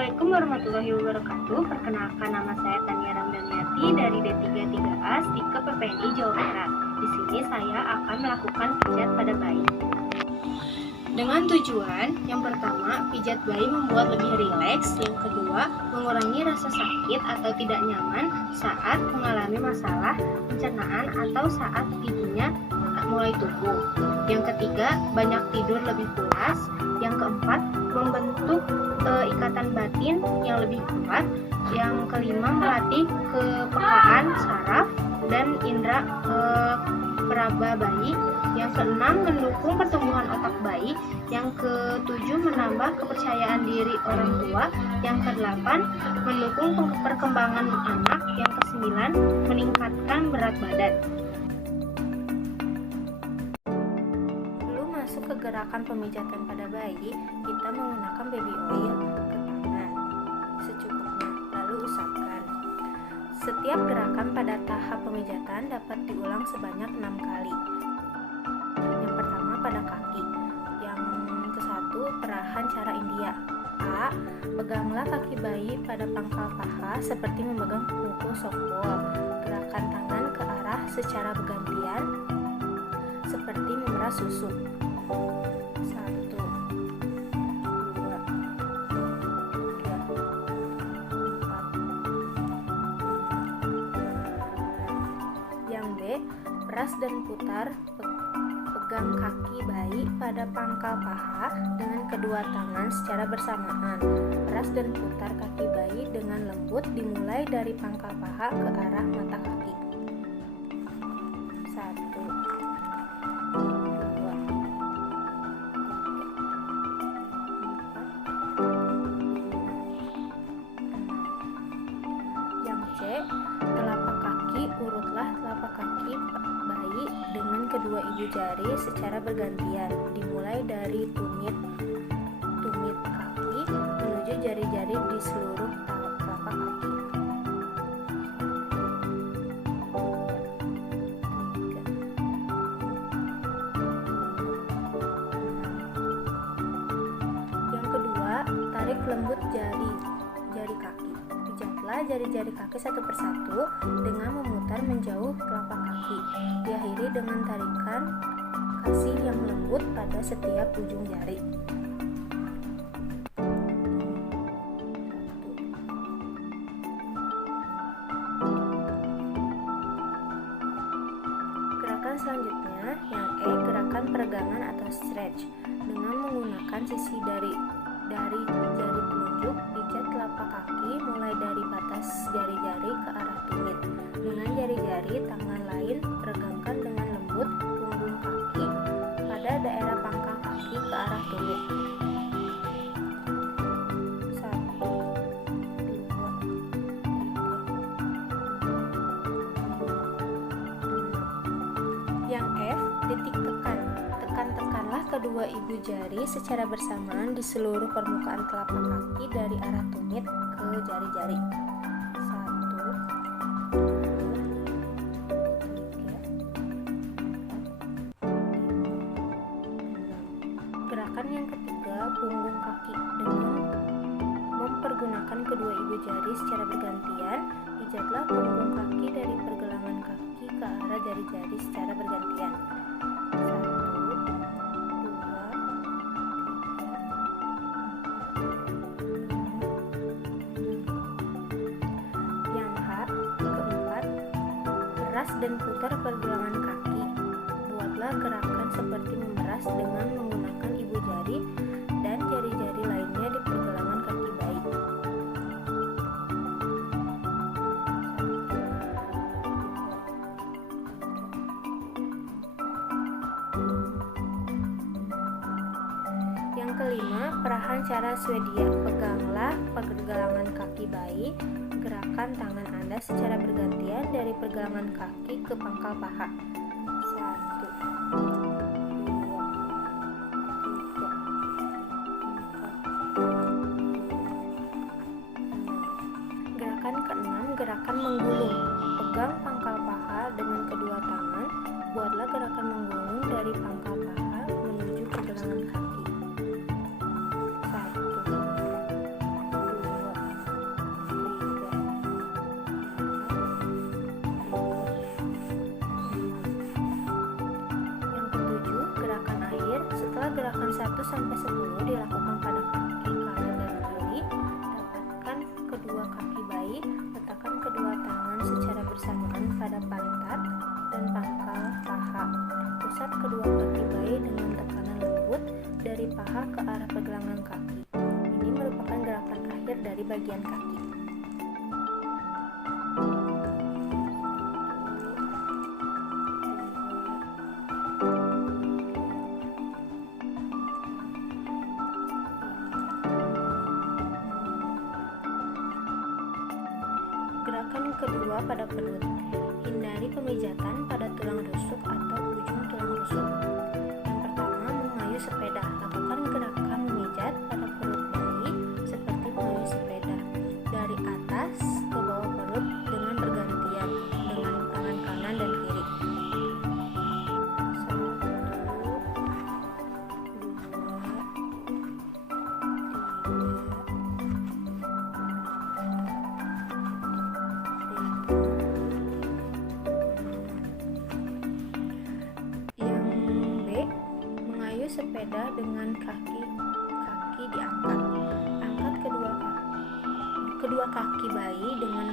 Assalamualaikum warahmatullahi wabarakatuh. Perkenalkan, nama saya Tania Ramdhaniati dari D33A Stike PPNI Jawa Barat. Di sini saya akan melakukan pijat pada bayi. Dengan tujuan, yang pertama, pijat bayi membuat lebih rileks. Yang kedua, mengurangi rasa sakit atau tidak nyaman saat mengalami masalah pencernaan atau saat giginya mulai tumbuh. Yang ketiga, banyak tidur lebih pulas. Yang keempat, membentuk ikatan batin yang lebih kuat. Yang kelima, melatih kepekaan saraf dan indera peraba bayi. Yang keenam, mendukung pertumbuhan otak bayi. Yang ketujuh, menambah kepercayaan diri orang tua. Yang kedelapan, mendukung perkembangan anak. Yang kesembilan, meningkatkan berat badan. Masuk ke gerakan pemijatan pada bayi, kita menggunakan baby oil ke tangan secukupnya, lalu usapkan. Setiap gerakan pada tahap pemijatan dapat diulang sebanyak 6 kali. Yang pertama pada kaki. Yang ke-1, perahan cara India. A. Peganglah kaki bayi pada pangkal paha seperti memegang pukul softball. Gerakan tangan ke arah secara bergantian seperti memerah susu. 1, 2, 3, 4. Yang B, peras dan putar. Pegang kaki bayi pada pangkal paha dengan kedua tangan secara bersamaan. Peras dan putar kaki bayi dengan lembut dimulai dari pangkal paha ke arah mata kaki. 1, telapak kaki. Urutlah telapak kaki bayi dengan kedua ibu jari secara bergantian, dimulai dari tumit kaki menuju jari-jari di seluruh telapak kaki. 3, 4. Yang kedua, tarik lembut jari kaki. Pijatlah jari-jari kaki satu persatu dengan memutar menjauh telapak kaki. Diakhiri dengan tarikan kasih yang lembut pada setiap ujung jari. Gerakan selanjutnya, yang E, gerakan peregangan atau stretch. Dengan menggunakan sisi dari jari telunjuk, pijat telapak kaki mulai dari batas jari-jari ke arah tumit. Dengan jari-jari tangan lain, regangkan dengan lembut punggung kaki pada daerah pangkal kaki ke arah tumit. 1, 2, 3, 4. Yang F, titik tekan. Tekan-tekanlah kedua ibu jari secara bersamaan di seluruh permukaan telapak kaki dari arah tumit ke jari-jari. 1, 2, 3, 4, 5, 6. Gerakan yang ketiga, punggung kaki. Dengan mempergunakan kedua ibu jari secara bergantian, pijatlah punggung kaki dari pergelangan kaki ke arah jari-jari secara bergantian. 1, 2, 3, 4. Yang H, keempat, peras dan putar pergelangan kaki. Buatlah gerakan seperti memeras dengan menggunakan ibu jari dan jari-jari lainnya di pergelangan kaki bayi. 1, 2, 3, 4. Yang kelima, perahan cara Swedia. Peganglah pergelangan kaki bayi. Gerakan tangan Anda secara bergantian dari pergelangan kaki ke pangkal paha. 1, 2, 3, 4. Gerakan keenam, gerakan menggulung. Pegang pangkal paha dengan kedua tangan. Buatlah gerakan menggulung dari pangkal paha menuju pergelangan kaki. 1, 2, gerakan 1-10 dilakukan pada kaki kanan dan kiri. Dapatkan kedua kaki bayi, letakkan kedua tangan secara bersamaan pada pantat dan pangkal paha. Pusat kedua kaki bayi dengan tekanan lembut dari paha ke arah pergelangan kaki. Ini merupakan gerakan akhir dari bagian kaki. Gerakan kedua pada perut. Hindari pemijatan pada tulang rusuk atau ujung tulang rusuk. Yang pertama, mengayuh sepeda. Lakukan gerakan memijat pada perut bayi seperti mengayuh sepeda dari atas ke bawah perut dengan bergantian dengan tangan kanan dan kiri. 1, 2, 3. Mengayuh sepeda dengan kaki diangkat. Angkat kedua kaki bayi dengan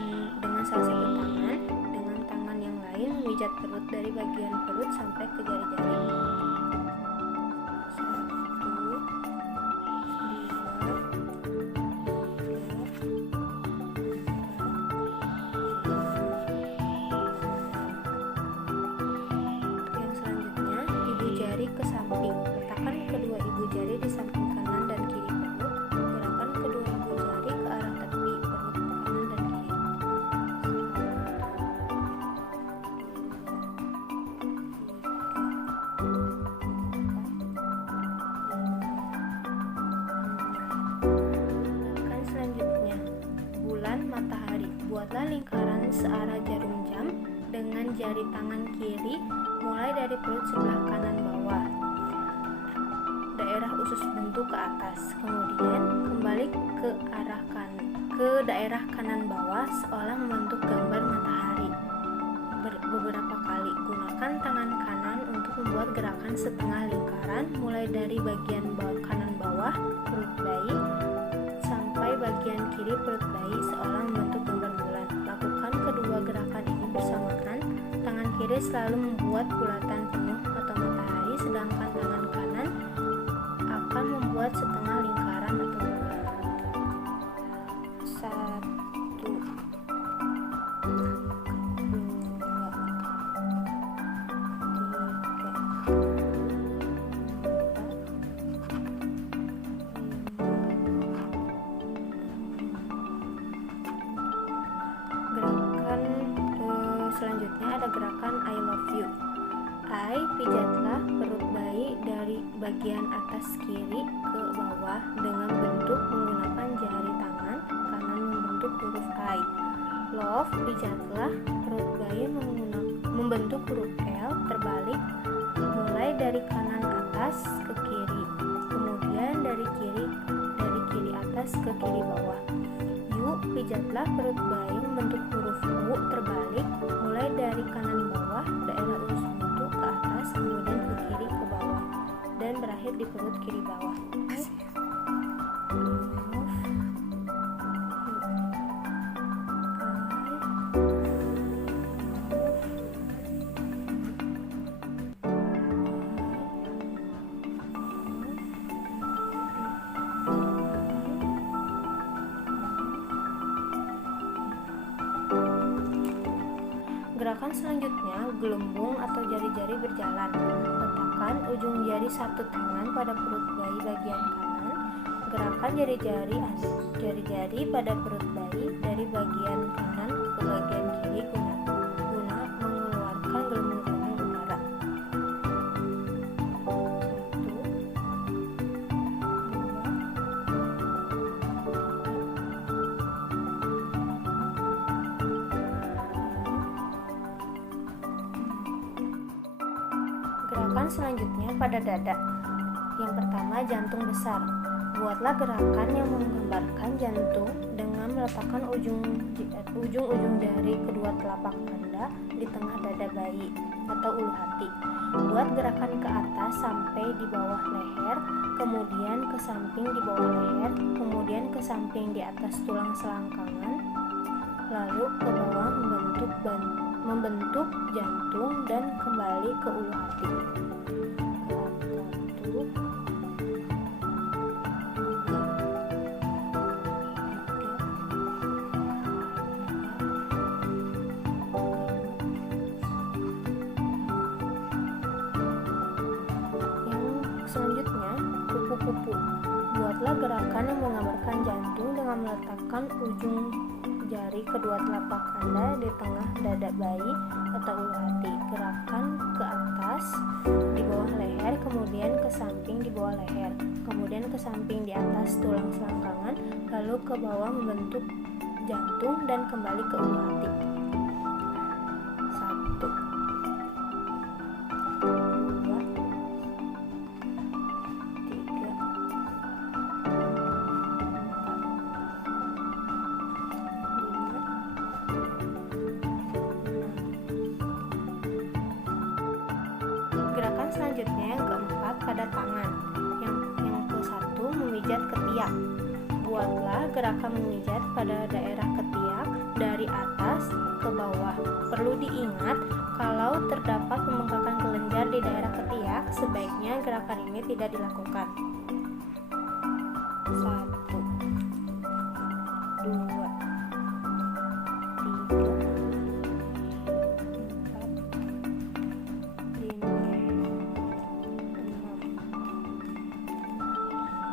salah satu tangan. Dengan tangan yang lain memijat perut dari bagian perut sampai ke jari-jari. 1, 2, 3, 4, 5, 6, 7, 8, 9. Yang selanjutnya, ibu jari ke samping. Letakkan kedua ibu jari di samping kanan dan kiri perut. Gerakan kedua ibu jari ke arah tepi perut kanan dan kiri. 1, 2, 3, 4, 5, 6. Gerakan selanjutnya, bulan matahari. Buatlah lingkaran searah jarum jam dengan jari tangan kiri mulai dari perut sebelah kanan bawah, daerah usus bentuk ke atas. Kemudian kembali ke daerah kanan bawah seolah membentuk gambar matahari beberapa kali. Gunakan tangan kanan untuk membuat gerakan setengah lingkaran mulai dari bagian kanan bawah perut bayi sampai bagian kiri perut bayi seolah membentuk gambar bulan. Lakukan kedua gerakan ini bersamaan. Tangan kiri selalu membuat bulatan penuh atau matahari, sedangkan tangan kanan akan membuat setengah lingkaran atau bulan. 1, 2, 3. Selanjutnya ada gerakan I love you. I, pijatlah perut bayi dari bagian atas kiri ke bawah dengan bentuk menggunakan jari tangan kanan membentuk huruf I. Love, pijatlah perut bayi membentuk huruf L terbalik mulai dari kanan atas ke kiri, kemudian dari kiri atas ke kiri bawah. U, pijatlah perut bayi membentuk huruf U terbalik mulai dari kanan bawah, daerah usus bentuk ke atas, kemudian ke kiri ke bawah, dan berakhir di perut kiri bawah. Gerakan selanjutnya, gelembung atau jari-jari berjalan. Letakkan ujung jari satu tangan pada perut bayi bagian kanan. Gerakan jari-jari pada perut bayi dari bagian kanan ke bagian kiri guna mengeluarkan gelembung-gelembung udara. 1, 2, 3, 4, 5. Gerakan selanjutnya pada dada. Yang pertama, jantung besar. Buatlah gerakan yang menggambarkan jantung dengan meletakkan ujung ujung-ujung jari kedua telapak Anda di tengah dada bayi atau ulu hati. Buat gerakan ke atas sampai di bawah leher, kemudian ke samping di bawah leher, kemudian ke samping di atas tulang selangkangan, lalu ke bawah membentuk jantung dan kembali ke ulu hati. Selanjutnya, kupu-kupu. Buatlah gerakan yang menggambarkan jantung dengan meletakkan ujung jari kedua telapak Anda di tengah dada bayi atau ulu hati. Gerakan ke atas di bawah leher, kemudian ke samping di bawah leher, kemudian ke samping di atas tulang selangkangan, lalu ke bawah membentuk jantung dan kembali ke ulu hati. 1, 2, 3, 4, 5, 6. Gerakan selanjutnya yang keempat pada tangan. Yang ke-1 memijat ketiak. Buatlah gerakan memijat pada daerah ketiak dari atas ke bawah. Perlu diingat, kalau terdapat pembengkakan kelenjar di daerah ketiak, sebaiknya gerakan ini tidak dilakukan. 1, 2, 3, 4, 5, 6.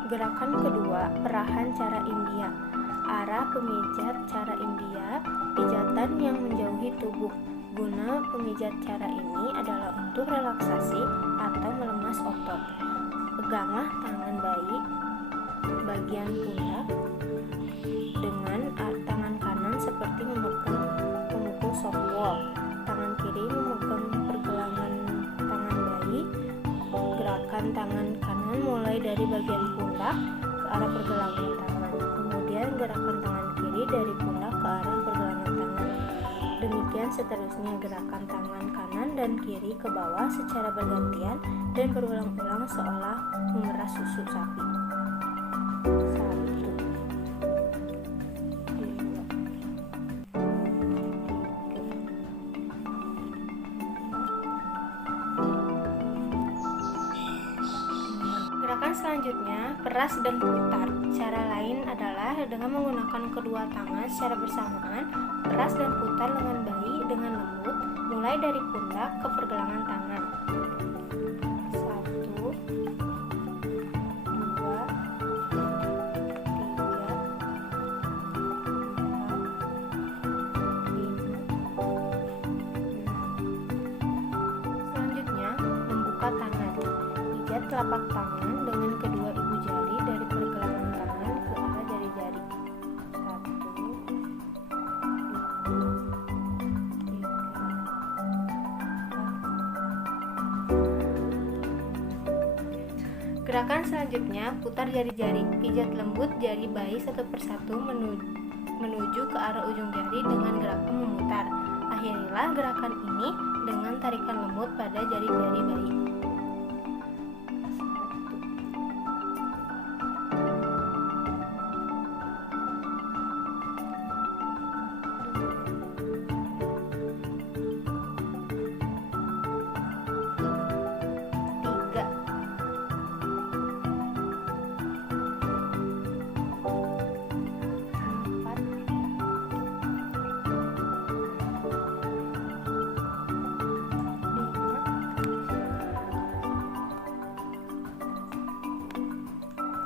Gerakan kedua, perahan cara India. Arah pemijat cara India, pijatan yang menjauhi tubuh. Guna pemijat cara ini adalah untuk relaksasi atau melemas otot. Peganglah tangan bayi bagian pundak dengan tangan kanan seperti memegang pemukul softball. Tangan kiri memegang pergelangan tangan bayi. Gerakan tangan kanan mulai dari bagian pundak ke arah pergelangan tangan. Kemudian gerakan tangan kiri dari pundak ke arah pergelangan tangan. Demikian seterusnya gerakan tangan kanan dan kiri ke bawah secara bergantian dan berulang-ulang seolah memeras susu sapi. 1, 2, 3. Gerakan selanjutnya, peras dan putar. Cara lain adalah dengan menggunakan kedua tangan secara bersamaan, peras dan putar lengan bayi dengan lembut, mulai dari pundak ke pergelangan tangan. 1, 2, 3, 4, 5, 6. Selanjutnya, membuka tangan. Pijat telapak tangan dengan kedua ibu jari dari pergelangan tangan ke arah jari-jari. 1, 2, 3, 4. Gerakan selanjutnya, putar jari-jari. Pijat lembut jari bayi satu persatu menuju ke arah ujung jari dengan gerakan memutar. Akhirilah gerakan ini dengan tarikan lembut pada jari-jari bayi.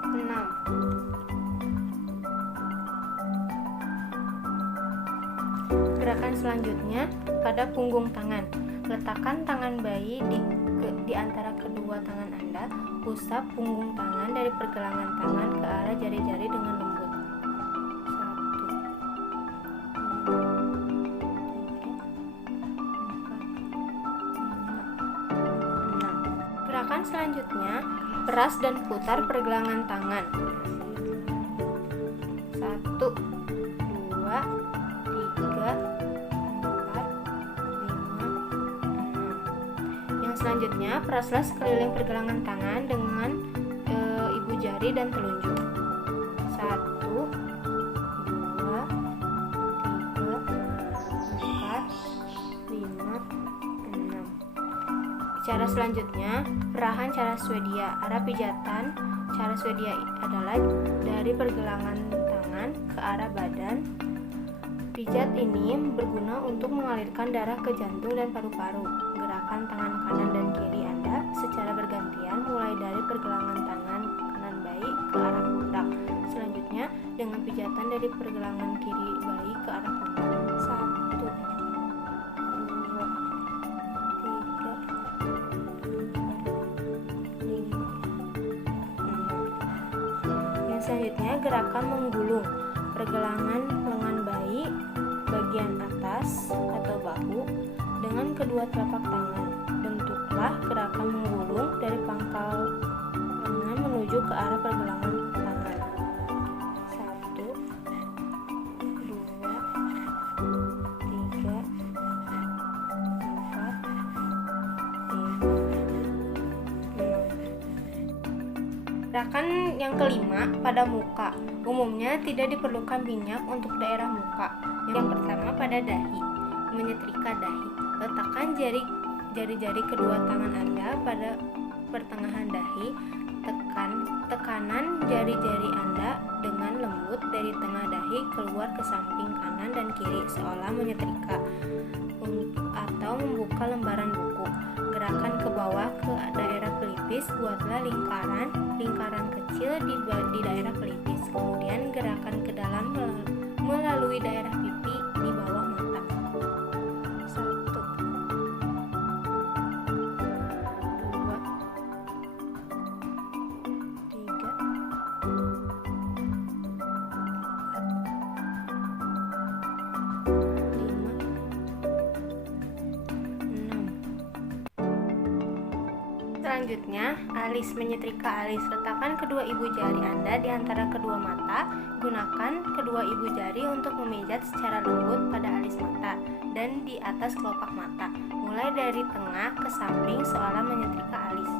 6. Gerakan selanjutnya pada punggung tangan. Letakkan tangan bayi di antara kedua tangan Anda. Usap punggung tangan dari pergelangan tangan ke arah jari-jari dengan lembut. 1, 2, 3, 4, 5, 6. Gerakan selanjutnya, peras dan putar pergelangan tangan. 1, 2, 3, Selanjutnya, peraslah sekeliling pergelangan tangan dengan ibu jari dan telunjuk. 1, 2, 3, 4, 5, 6. Cara selanjutnya, perahan cara Swedia. Arah pijatan cara Swedia adalah dari pergelangan tangan ke arah badan. Pijat ini berguna untuk mengalirkan darah ke jantung dan paru-paru. Gerakan tangan kanan dan kiri Anda secara bergantian mulai dari pergelangan tangan kanan bayi ke arah pundak. Selanjutnya dengan pijatan dari pergelangan kiri bayi ke arah pundak. 1, 2, 3, 4, 5, 6. Yang selanjutnya gerakan menggulung. Pergelangan lengan bayi bagian atas atau bahu dengan kedua telapak tangan. Bentuklah gerakan menggulung dari pangkal lengan menuju ke arah pergelangan tangan. 1, 2, 3, 4, 5, 6. Gerakan yang kelima pada muka. Umumnya tidak diperlukan minyak untuk daerah muka. Yang pertama pada dahi, menyetrika dahi. Letakkan jari-jari kedua tangan Anda pada pertengahan dahi. Tekanan jari-jari Anda dengan lembut dari tengah dahi keluar ke samping kanan dan kiri seolah menyetrika atau membuka lembaran buku. Gerakan ke bawah ke daerah pelipis, buatlah lingkaran kecil di daerah pelipis. Kemudian gerakan ke dalam melalui daerah pipi di bawah mata. 1, 2, 3, 4, 5, 6. Selanjutnya, alis, menyetrika alis. Letakkan kedua ibu jari Anda di antara kedua mata. Gunakan kedua ibu jari untuk memijat secara lembut pada alis mata dan di atas kelopak mata, mulai dari tengah ke samping seolah menyetrika alis.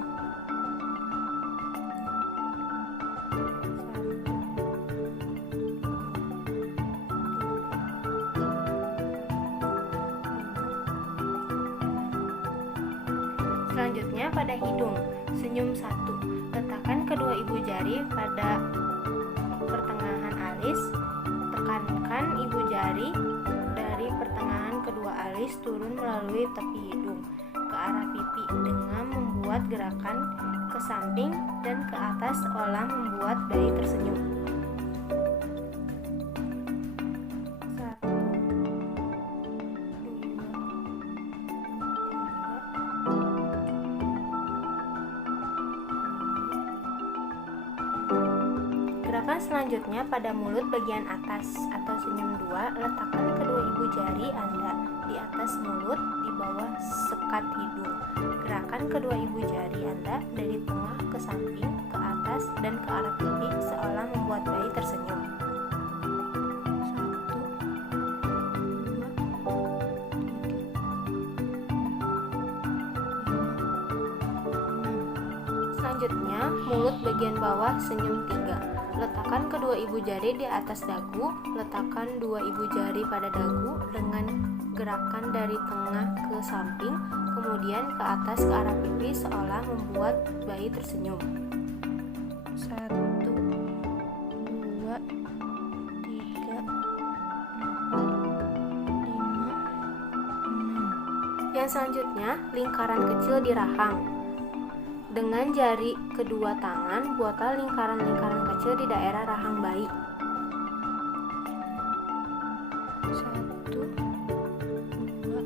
1. Selanjutnya pada hidung, senyum 1. Letakkan kedua ibu jari pada pertengahan alis. Tekankan ibu jari dari pertengahan kedua alis turun melalui tepi hidung ke arah pipi dengan membuat gerakan ke samping dan ke atas seolah membuat bayi tersenyum. 1, 2, 3. Gerakan selanjutnya pada mulut bagian atas atau senyum 2. Letakkan kedua ibu jari Anda di atas mulut di bawah sekat hidung. Gerakan kedua ibu jari Anda dari tengah ke samping, ke atas, dan ke arah pipi seolah membuat bayi tersenyum. 1, 2, 3, 4, 5, 6. Selanjutnya, mulut bagian bawah senyum 3. Letakkan kedua ibu jari di atas dagu. Letakkan dua ibu jari pada dagu dengan gerakan dari tengah ke samping, kemudian ke atas ke arah pipi seolah membuat bayi tersenyum. 1, 2, 3, 4, 5, 6. Yang selanjutnya, lingkaran kecil di rahang. Dengan jari kedua tangan, buatlah lingkaran-lingkaran kecil di daerah rahang bayi. 1, 2, 3, 4, 5,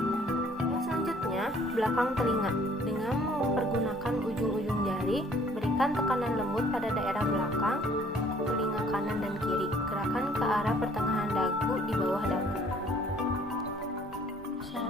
6. Yang selanjutnya, belakang telinga. Dengan mempergunakan ujung-ujung jari, berikan tekanan lembut pada daerah belakang telinga kanan dan kiri. Gerakan ke arah pertengahan dagu di bawah dagu. 1,